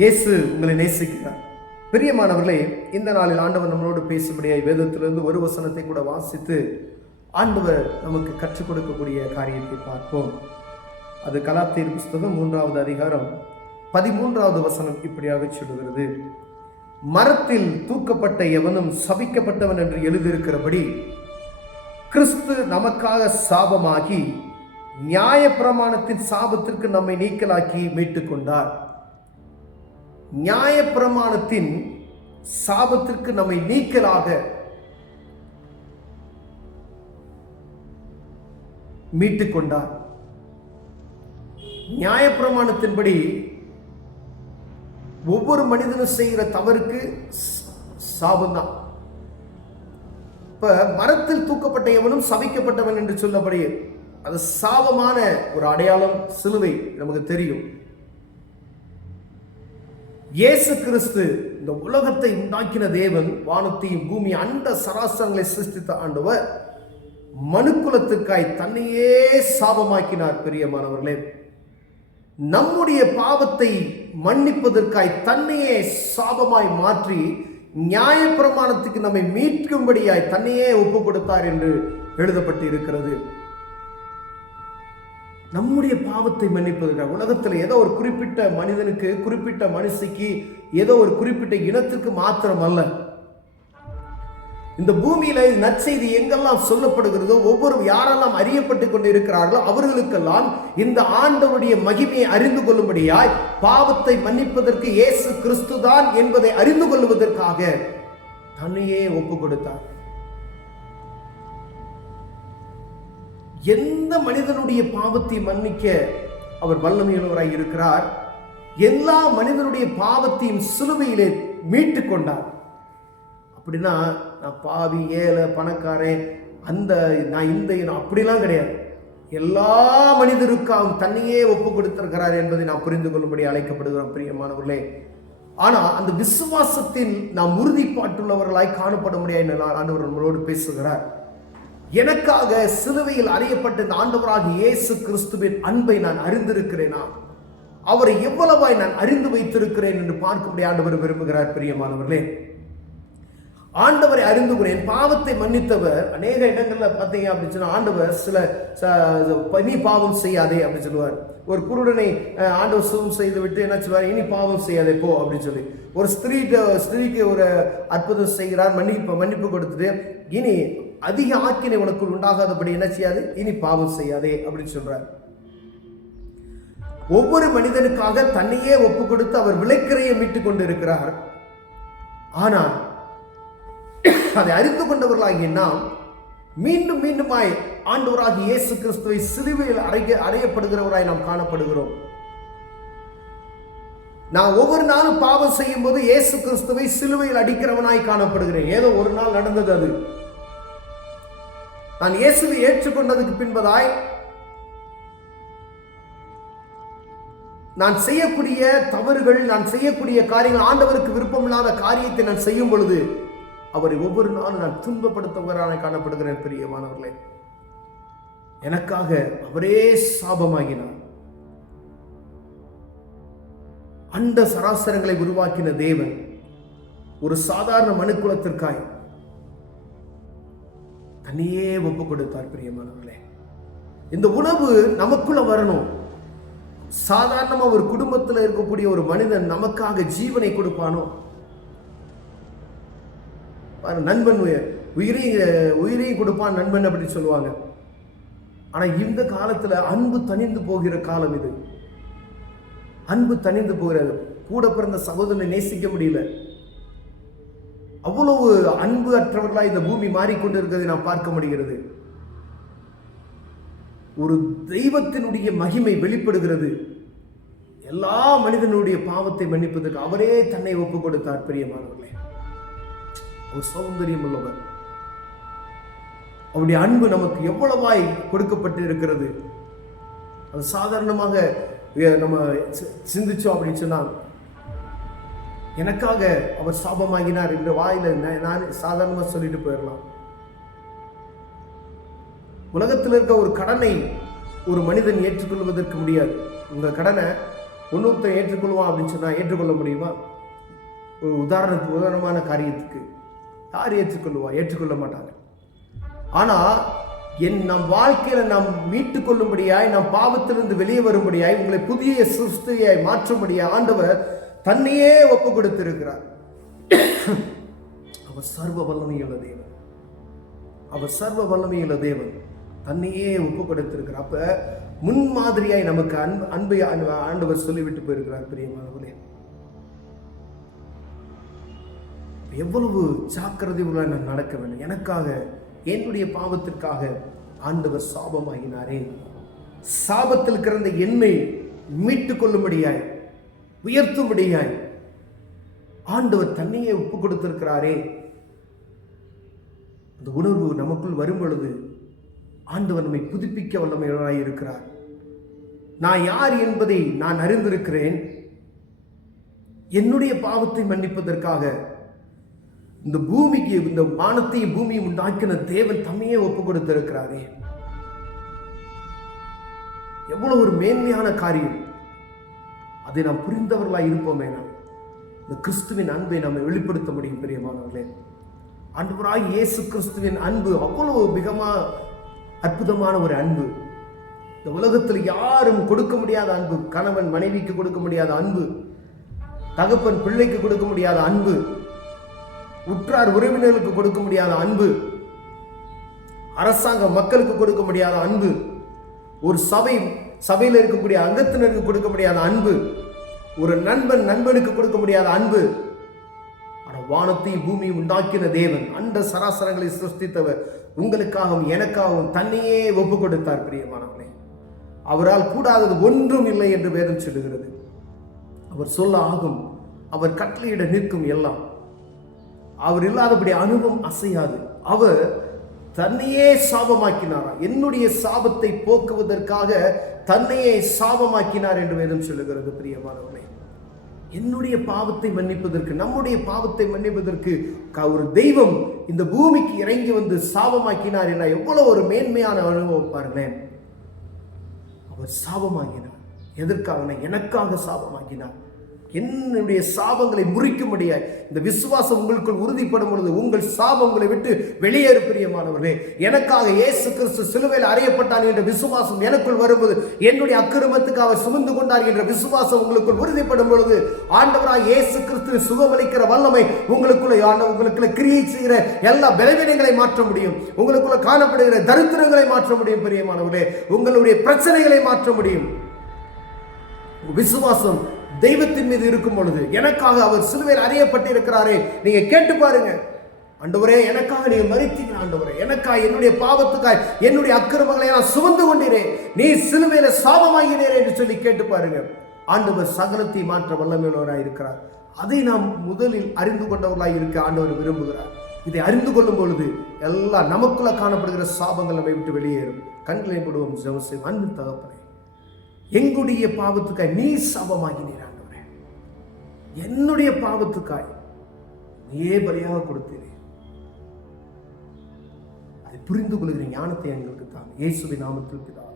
இயேசு உங்களை நேசிக்கிறார். பிரியமானவர்களே, இந்த நாளில் ஆண்டவர் நம்மளோடு பேசும்படியாய் வேதத்திலிருந்து ஒரு வசனத்தை கூட வாசித்து ஆண்டவர் நமக்கு கற்றுக் கொடுக்கக்கூடிய காரியத்தை பார்ப்போம். அது கலாத்தியர் புஸ்தகம் 3வது அதிகாரம் 13வது வசனம் இப்படியாக சொல்லுகிறது: மரத்தில் தூக்கப்பட்ட எவனும் சபிக்கப்பட்டவன் என்று எழுதியிருக்கிறபடி கிறிஸ்து நமக்காக சாபமாகி நியாயப்பிரமாணத்தின் சாபத்திற்கு நம்மை நீக்கலாக்கி மீட்டுக் கொண்டார். நியாயப்பிரமாணத்தின் சாபத்திற்கு நம்மை நீக்கலாக மீட்டுக் கொண்டார். நியாயப்பிரமாணத்தின்படி ஒவ்வொரு மனிதனும் செய்கிற தவறுக்கு சாபம்தான். இப்ப மரத்தில் தூக்கப்பட்ட எவனும் சபிக்கப்பட்டவன் என்று சொல்லப்படி அது சாபமான ஒரு அடையாளம். சிலுவை நமக்கு தெரியும். இயேசு கிறிஸ்து இந்த உலகத்தை உண்டாக்கின தேவன், வானத்தையும் பூமி அண்ட சராசரங்களை சிருஷ்டித்த ஆண்டவர் மனுக்குலத்துக்காய் தன்னையே சாபமாக்கினார். பிரியமானவர்களே, நம்முடைய பாவத்தை மன்னிப்பதற்காய் தன்னையே சாபமாய் மாற்றி நியாயப்பிரமாணத்துக்கு நம்மை மீட்கும்படியாய் தன்னையே ஒப்பு கொடுத்தார் என்று எழுதப்பட்டு இருக்கிறது. நம்முடைய பாவத்தை மன்னிப்பதற்காக உலகத்தில் ஏதோ ஒரு குறிப்பிட்ட மனிதனுக்கு, குறிப்பிட்ட மனுஷிக்கு, ஏதோ ஒரு குறிப்பிட்ட இனத்திற்கு மாத்திரம் அல்ல. இந்த பூமியில நற்செய்தி எங்கெல்லாம் சொல்லப்படுகிறதோ, ஒவ்வொரு யாரெல்லாம் அறியப்பட்டு கொண்டு இருக்கிறார்களோ அவர்களுக்கெல்லாம் இந்த ஆண்டவருடைய மகிமையை அறிந்து கொள்ளும்படியாய் பாவத்தை மன்னிப்பதற்கு இயேசு கிறிஸ்து தான் என்பதை அறிந்து கொள்வதற்காக தன்னையே ஒப்பு கொடுத்தார். எந்த மனிதனுடைய பாவத்தை மன்னிக்க அவர் வல்லமையுள்ளவராய் இருக்கிறார். எல்லா மனிதனுடைய பாவத்தையும் சிலுவையிலே மீட்டுக் கொண்டார். அப்படின்னா நான் பாவி, ஏழை, பணக்காரன், நான் இந்த அப்படிலாம் கிடையாது. எல்லா மனிதருக்காகவும் தன்னையே ஒப்பு கொடுத்திருக்கிறார் என்பதை நாம் புரிந்து கொள்ளும்படி அழைக்கப்படுகிறோம். பிரியமானவர்களே, ஆனா அந்த விசுவாசத்தில் நாம் உறுதிப்பாட்டுள்ளவர்களாய் காணப்பட முடியாது. ஆண்டவர் நம்மளோடு பேசுகிறார். எனக்காக சிலுவையில் அறியப்பட்ட இந்த ஆண்டவராக இயேசு கிறிஸ்துவின் அன்பை நான் அறிந்திருக்கிறேனா, அவரை எவ்வளவாய் நான் அறிந்து வைத்திருக்கிறேன் என்று பார்க்கும்படி ஆண்டவர் விரும்புகிறார். பிரியமானவர்களே, ஆண்டவரை அறிந்து கொண்டேன். பாவத்தை மன்னித்தவர் அநேக இடங்கள்ல பார்த்தீங்க அப்படின்னு சொன்னா, ஆண்டவர் நீ பாவம் செய்யாதே அப்படின்னு சொல்லுவார். ஒரு குருடனை ஆண்டவர் சுகம் செய்து விட்டு என்ன சொல்வார்? இனி பாவம் செய்யாதே போ அப்படின்னு சொல்லி. ஒரு ஸ்திரீக்கு ஒரு அற்புதம் செய்கிறார், மன்னிப்பு கொடுத்துட்டு, இனி அதிக ஆக்கினை உனக்குள் உண்டாகாதபடி என்ன செய்யாது, இனி பாவம் செய்யாதே அப்படின்னு சொல்றார். ஒவ்வொரு மனிதனுக்காக தன்னையே ஒப்பு கொடுத்து அவர் விலைக்கரையை மீட்டுக் கொண்டு இருக்கிறார். ஆனால் அதை அறிந்து கொண்டவர்களாகிய நாம் மீண்டும் மீண்டுமாய் ஆண்டவராகிய இயேசு கிறிஸ்துவை சிலுவையில் அறையப்படுகிறவராய் நாம் காணப்படுகிறோம். நான் ஒவ்வொரு நாளும் பாவம் செய்யும் போது இயேசு கிறிஸ்துவை சிலுவையில் அடிக்கிறவனாய் காணப்படுகிறேன். ஏதோ ஒரு நாள் நடந்தது அது. நான் இயேசுவை ஏற்றுக்கொண்டதுக்கு பின்பதாய் நான் செய்யக்கூடிய தவறுகள், நான் செய்யக்கூடிய காரியங்கள், ஆண்டவருக்கு விருப்பமில்லாத காரியத்தை நான் செய்யும் பொழுது அவரை ஒவ்வொரு நாளும் நான் துன்பப்படுத்துவரான காணப்படுகிறேன். பிரியமானவர்களே, எனக்காக அவரே சாபமாகினார். அண்ட சராசரங்களை உருவாக்கின தேவன் ஒரு சாதாரண மனுக்குலத்திற்காய் தன்னையே ஒப்பு கொடுத்தார். பிரியமானவர்களே, இந்த உணவு நமக்குள்ள வரணும். சாதாரணமா ஒரு குடும்பத்தில் இருக்கக்கூடிய ஒரு மனிதன் நமக்காக ஜீவனை கொடுப்பானோ? நண்பன் உயிரையும் கொடுப்பான் நண்பன் அப்படின்னு சொல்லுவாங்க. ஆனா இந்த காலத்துல அன்பு தணிந்து போகிற காலம் இது. அன்பு தணிந்து போகிறது. கூட பிறந்த சகோதரனை நேசிக்க முடியல. அவ்வளவு அன்பு அற்றவர்களா இந்த பூமி மாறிக்கொண்டிருக்கிறதை நாம் பார்க்க முடிகிறது. ஒரு தெய்வத்தினுடைய மகிமை வெளிப்படுகிறது. எல்லா மனிதனுடைய பாவத்தை மன்னிப்பதற்கு அவரே தன்னை ஒப்பு கொடுத்தார். பிரியமானவர்களே, ஒரு சௌந்தரியம் உள்ளவர். அவருடைய அன்பு நமக்கு எவ்வளவாய் கொடுக்கப்பட்டு இருக்கிறது. அது சாதாரணமாக நம்ம சிந்திச்சோம் அப்படின்னு சொன்னா, எனக்காக அவர் சாபமாகினார் என்ற வாயில நான் சாதாரணமா சொல்லிட்டு போயிடலாம். உலகத்தில் இருக்க ஒரு கடனை ஒரு மனிதன் ஏற்றுக்கொள்வதற்கு முடியாது. உங்க கடனை இன்னொருத்தன் ஏற்றுக்கொள்வான் அப்படின்னு சொன்னா ஏற்றுக்கொள்ள முடியுமா? ஒரு உதாரணமான காரியத்துக்கு யார் ஏற்றுக்கொள்ளுவா? ஏற்றுக்கொள்ள மாட்டாங்க. ஆனா நம் வாழ்க்கையில நாம் மீட்டுக் கொள்ளும்படியாய், நம் பாவத்திலிருந்து வெளியே வரும்படியாய், உங்களை புதிய சிருஷ்டியாய் மாற்றும்படியாய் ஆண்டவர் தன்னையே ஒப்பு கொடுத்திருக்கிறார். அவர் சர்வ வல்லமையுள்ள தேவன். அவர் சர்வ வல்லமையுள்ள தேவன் தன்னையே ஒப்பு கொடுத்திருக்கிறார். அப்ப முன்மாதிரியாய் நமக்கு அன்பை ஆண்டவர் சொல்லிவிட்டு போயிருக்கிறார். பிரியமானவர்களே, எவ்வளவு ஜாக்கிரதை உள்ள நான் நடக்க வேண்டும். எனக்காக, என்னுடைய பாவத்திற்காக ஆண்டவர் சாபமாகினாரே. சாபத்தில் கிடந்த என்னை மீட்டுக் கொள்ளும்படியாய், உயர்த்தும்படியாய் ஆண்டவர் தன்னையே ஒப்பு கொடுத்திருக்கிறாரே. அந்த உணர்வு நமக்குள் வரும் பொழுது ஆண்டவர் நம்மை புதுப்பிக்க வல்லமையுள்ளவராய் இருக்கிறார். நான் யார் என்பதை நான் அறிந்திருக்கிறேன். என்னுடைய பாவத்தை மன்னிப்பதற்காக இந்த பூமிக்கு, இந்த வானத்தையும் பூமியும் உண்டாக்கின தேவன் தம்மையே ஒப்பு கொடுத்திருக்கிறாரே. எவ்வளவு ஒரு மேன்மையான காரியம். அதை நாம் புரிந்தவர்களாய் இருப்போமே, நாம் இந்த கிறிஸ்துவின் அன்பை நம்ம வெளிப்படுத்த முடியும். பிரியமானவர்களே, ஆண்டவராய் இயேசு கிறிஸ்துவின் அன்பு அவ்வளவு மிகமா அற்புதமான ஒரு அன்பு. இந்த உலகத்தில் யாரும் கொடுக்க முடியாத அன்பு. கணவன் மனைவிக்கு கொடுக்க முடியாத அன்பு, தகப்பன் பிள்ளைக்கு கொடுக்க முடியாத அன்பு, உற்றார் உறவினர்களுக்கு கொடுக்க முடியாத அன்பு, அரசாங்க மக்களுக்கு கொடுக்க முடியாத அன்பு, ஒரு சபையில் இருக்கக்கூடிய அங்கத்தினருக்கு கொடுக்க முடியாத அன்பு, ஒரு நண்பனுக்கு கொடுக்க முடியாத அன்பு. ஆனால் வானத்தையும் பூமியும் உண்டாக்கின தேவன், அண்ட சராசரங்களை சிருஷ்டித்தவர், உங்களுக்காகவும் எனக்காகவும் தன்னையே ஒப்பு கொடுத்தார். பிரியமானவர்களே, அவரால் கூடாதது ஒன்றும் இல்லை என்று வேதம் சொல்லுகிறது. அவர் சொல்ல ஆகும், அவர் கட்டளையிட நிற்கும் எல்லாம். அவர் இல்லாதபடி அனுபவம் அசையாது. அவர் தன்னையே சாபமாக்கினாரா? என்னுடைய சாபத்தை போக்குவதற்காக தன்னையே சாபமாக்கினார் என்று வேதம் சொல்லுகிறது. பிரியமானவர்களே, என்னுடைய பாவத்தை மன்னிப்பதற்கு, நம்முடைய பாவத்தை மன்னிப்பதற்கு ஒரு தெய்வம் இந்த பூமிக்கு இறங்கி வந்து சாபமாக்கினார் என எவ்வளவு ஒரு மேன்மையான அனுபவம் பாருங்களேன். அவர் சாபமாக்கினார். எதற்காக? எனக்காக சாபமாக்கினார். என்னுடைய சாபங்களை முறிக்கும்படியாய் இந்த விசுவாசம் உங்களுக்குள் உறுதிப்படும் பொழுது உங்கள் சாபங்களை விட்டு வெளியேறு. பிரியமானவர்களே, எனக்காக இயேசு கிறிஸ்து சிலுவையில் அறையப்பட்டார் என்ற விசுவாசம் எனக்குள் வரும்போது, என்னுடைய அக்கிரமத்துக்கு அவர் சுமந்து கொண்டார் என்ற விசுவாசம் உங்களுக்குள் உறுதிப்படும் பொழுது, ஆண்டவராய் இயேசு கிறிஸ்து சுகமளிக்கிற வல்லமை உங்களுக்குள்ள கிரியை செய்கிற எல்லா பலவீனங்களை மாற்ற முடியும். உங்களுக்குள்ள காணப்படுகிற தரித்திரங்களை மாற்ற முடியும். பிரியமானவர்களே, உங்களுடைய பிரச்சனைகளை மாற்ற முடியும். விசுவாசம் தெய்வத்தின் மீது இருக்கும் பொழுது, எனக்காக அவர் சிலுவையில் அறையப்பட்டிருக்கிறாரே, நீங்க கேட்டு பாருங்க. ஆண்டவரே, எனக்காக நீங்க மரித்தீங்க. ஆண்டவரே, எனக்காக என்னுடைய பாவத்துக்காய் என்னுடைய அக்கிரமங்களை நான் சுமந்து கொண்டீரேன், நீ சிலுவையில சாபமாகினீரே என்று சொல்லி கேட்டு பாருங்க. ஆண்டவர் சகலத்தை மாற்ற வல்லமையுள்ளவராய் இருக்கிறார். அதை நாம் முதலில் அறிந்து கொண்டவர்களாய் இருக்க ஆண்டவர் விரும்புகிறார். இதை அறிந்து கொள்ளும் பொழுது எல்லாம் நமக்குள்ள காணப்படுகிற சாபங்கள் நம்மை விட்டு வெளியேறும். கண்களை போடுவோம். ஜெபம். அன்பு தகப்பனே, எங்களுடைய பாவத்துக்காய் நீ சாபமாகினீர். ஆண்டவரே, என்னுடைய பாவத்துக்காய் நீயே பலியாக கொடுத்தீரே. அதை புரிந்து கொள்கிற ஞானத்தை எங்களுக்கு தான். இயேசுவின் நாமத்தில் பிதாவே.